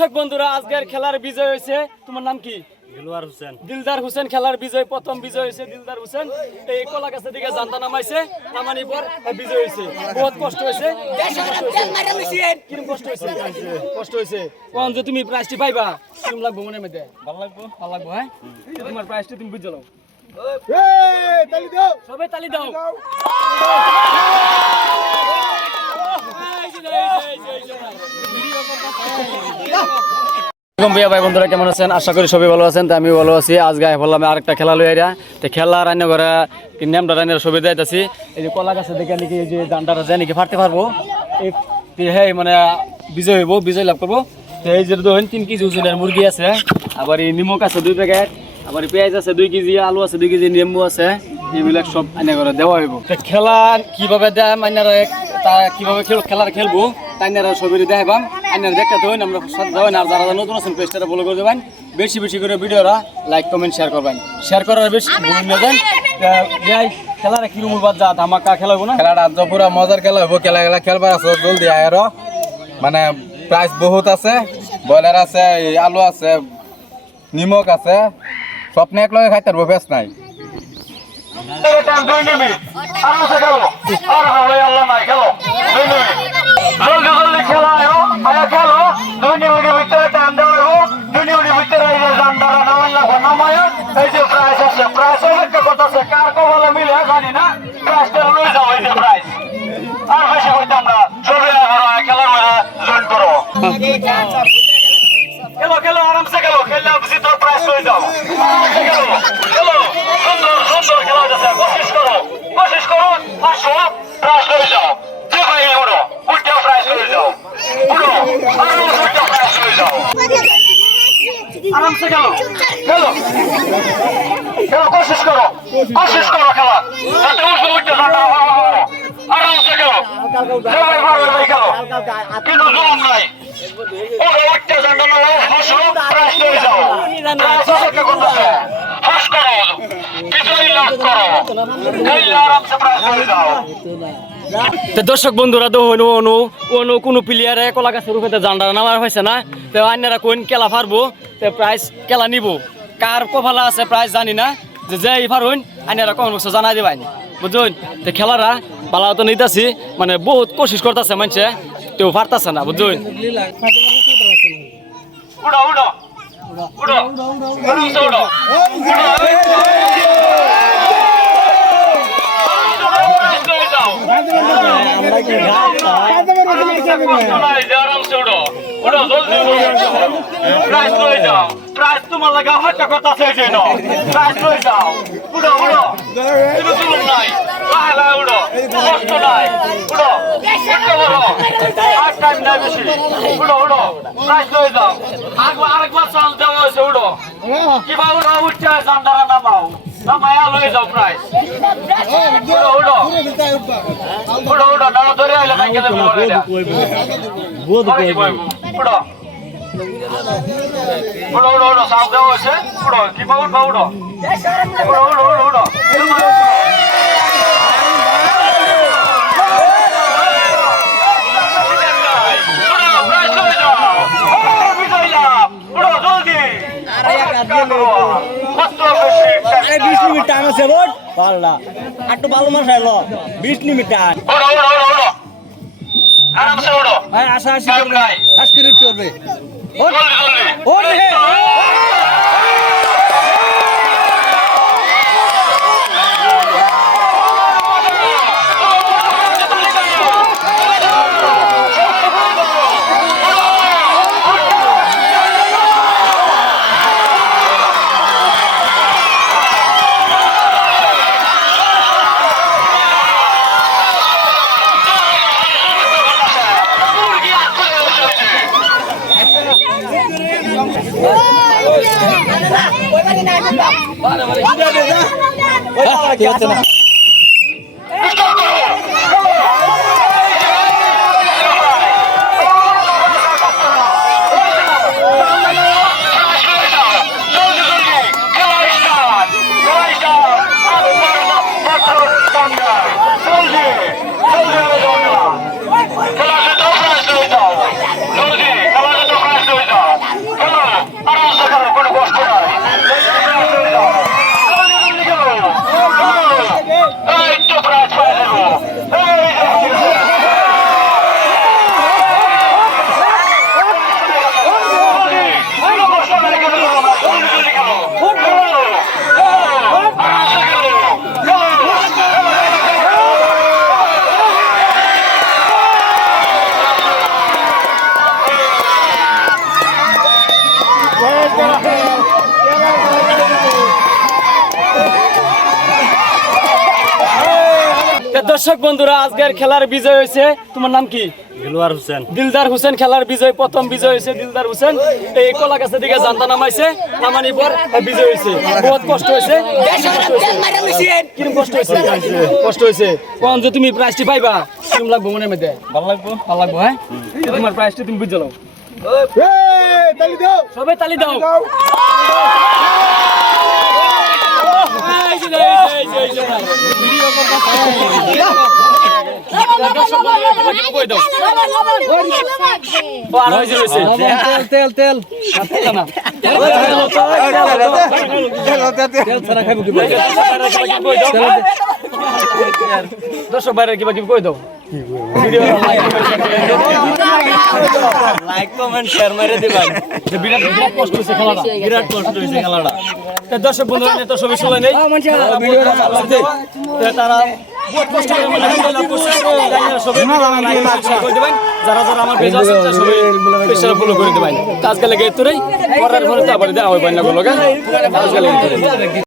দর্শক বন্ধুরা আজকের খেলার বিজয় হয়েছে, তোমার নাম কি? দিলদার হোসেন। দিলদার হোসেন খেলার বিজয়, প্রথম বিজয় হয়েছে দিলদার হোসেন। এই কলা গাছের দিকে জানতা নামাইছে, নামানি পর বিজয় হয়েছে। বহুত কষ্ট হয়েছে, কিরকম কষ্ট হয়েছে? কষ্ট হয়েছে। কোন যে তুমি প্রাইজটি পাইবা কিরকম লাগবো মনের মধ্যে? ভালো লাগবো, ভালো লাগবো। হ্যাঁ, তোমার প্রাইজটি তুমি বুঝে নাও। তালি দাও, সবাই তালি দাও। ভাই বন্ধুরা কেমন আছেন? আশা করি সবাই ভালো আছেন। আমি ভালো আছি। আজ গায়ে বললাম আরেকটা খেলা লইয়া, তো খেলা রান্না করে নেমটা রান্নার ছবি যাইতেছি। এই যে কলা গাছের দেখে নাকি এই যে ডান্ডাটা যায় নাকি ফাটতে পারবো, এই হ্যাঁ মানে বিজয় হইব, বিজয় লাভ করবো। তো এই যে ধরেন 3 কেজি ওজনের মুরগি আছে, আবার এই নিমক আছে 2 প্যাকেট, আবার পেঁয়াজ আছে 2 কেজি, আলু আছে 2 কেজি, নেম্বু আছে, এইবিলাক সব আইনা করে দেওয়া হইব। তো খেলা কিভাবে দেয় আইনারা, তা কিভাবে খেলার খেলবো তাইনারা ছবি দেখাবাম। আইনারা দেখতে হইন, আমরা সাথে দেবেন। আর যারা নতুন আছেন পেজটা ফলো করে দেবেন, বেশি বেশি করে ভিডিওরা লাইক কমেন্ট শেয়ার করবেন। শেয়ার করার বেশি ভুল নেবেন। যাই খেলার কিরকম বাদ যা ধামাকা খেলা হইব না? খেলাটা আজ পুরো মজার খেলা হইব। খেলা খেলবার আছে জলদি আয়ের, মানে প্রাইস বহুত আছে। ব্রয়লার আছে, আলু আছে, নিমক আছে, স্বপ্নে এক লগে খাইতে পারবো, বেশ নাই। খেলো খেলো আরামসে খেলো, খেললে তোর প্রাইস হয়ে যাও। আরামসে খেলো, খেলো, সুন্দর সুন্দর খেলা হচ্ছে। কোশিশ করো 500 প্রাইস হয়ে যাও। যে ভাই উড়ো, উঠে প্রাইস হয়ে যাও, উড়ো, আরামসে উঠে প্রাইস হয়ে যাও। আরামসে খেলো, খেলো, খেলো, কোশিশ করো খেলা যাতে উঠে আরামসে খেলো। যে ভাই ভালো ভাই খেলো, কিন্তু জুলুম নাই। দর্শক বন্ধুরা তো অনু কোনো প্লেয়ারে কলা গাছের রূপে জান্ডা নামার হয়েছে না। তো আইনারা কোন খেলা পারবো, তো প্রাইজ খেলা নিব। কার কপালা আছে প্রাইজ জানি না, যে যাই পারুন আইনারা কখন বছর জানাই দেবেন, বুঝুন। তো খেলারা ভালো তো নিতেছি, মানে বহুত কোশিশ করতেছে মানুষে, কেউ পারতেছে না, বুঝুন। উড়ো উড়ো উড়ো উড়ো উড়ো প্রাইস তোমার লাগা হত্যা কথা শেষ না। প্রাইস লয়ে যাও, উড়ো উড়ো, কোনো জুলুম নাই। উড়ো, কষ্ট নাই, উড়ো, উঠতে বলো, আর টাইম নাই বেশি। উড়ো উড়ো, প্রাইস লয়ে যাও। আরেকবার চান্স দেওয়া হয়েছে, উড়ো, কিভাবে উড়ো, উঠতে হয় জান্ডারা নামাও, নামায়া লয়ে যাও প্রাইস। উড়ো উড়ো উড়ো উড়ো, না ধরে আইলে ভাই গেলে উড়ো উড়ো উড়ো উড়ো, চান্স দেওয়া হয়েছে, উড়ো, কিভাবে উঠবা, উড়ো উড়ো উড়ো উড়ো উড়ো। টাইম আছে বোট পাল্লা একটু ভালো মাস আইলো 20 মিনিট টাইম। আরামসে উড়ো, আশা আশি আজকে উঠতে পারবে। খেলা দর্শক বন্ধুরা আজকের খেলার বিজয় হয়েছে, তোমার নাম কি? দিলওয়ার হোসেন। দিলদার হোসেন। খেলার বিজয়, প্রথম বিজয় হয়েছে দিলদার হোসেন। এই কলা গাছের দিকে জানতা নামাইছে, নামানি পর বিজয় হয়েছে। বহুত কষ্ট হয়েছে। কিরম কষ্ট হয়েছে? কষ্ট হয়েছে। কোন যে তুমি প্রাইজটি পাইবা কিরম লাগবো মনের মধ্যে? ভালো লাগবো। ভালো লাগবো। হ্যাঁ, তোমার প্রাইজটি তুমি বুঝে নাও। সবাই তালি দাও। দর্শক বাইরে কিবা কিবা কই দাও। লাইক কমেন্ট শেয়ার মেরে দিবেন। বিরাট বিরাট কষ্ট হয়েছে খেলাটা, বিরাট কষ্ট হয়েছে খেলাটা। দর্শক বন্ধুরা তো সবই সময় নেই, তারা বহুত কষ্ট করে মানে খেলা করছে। সবাই করে দেবেন, যারা যারা আমার পেজ আছে সবাই পেজটা ফলো করে দেবেন। আজকে লেগে এতটাই, পরের ঘরে তো আবার দেওয়া হবে না গুলো, আজকে লেগে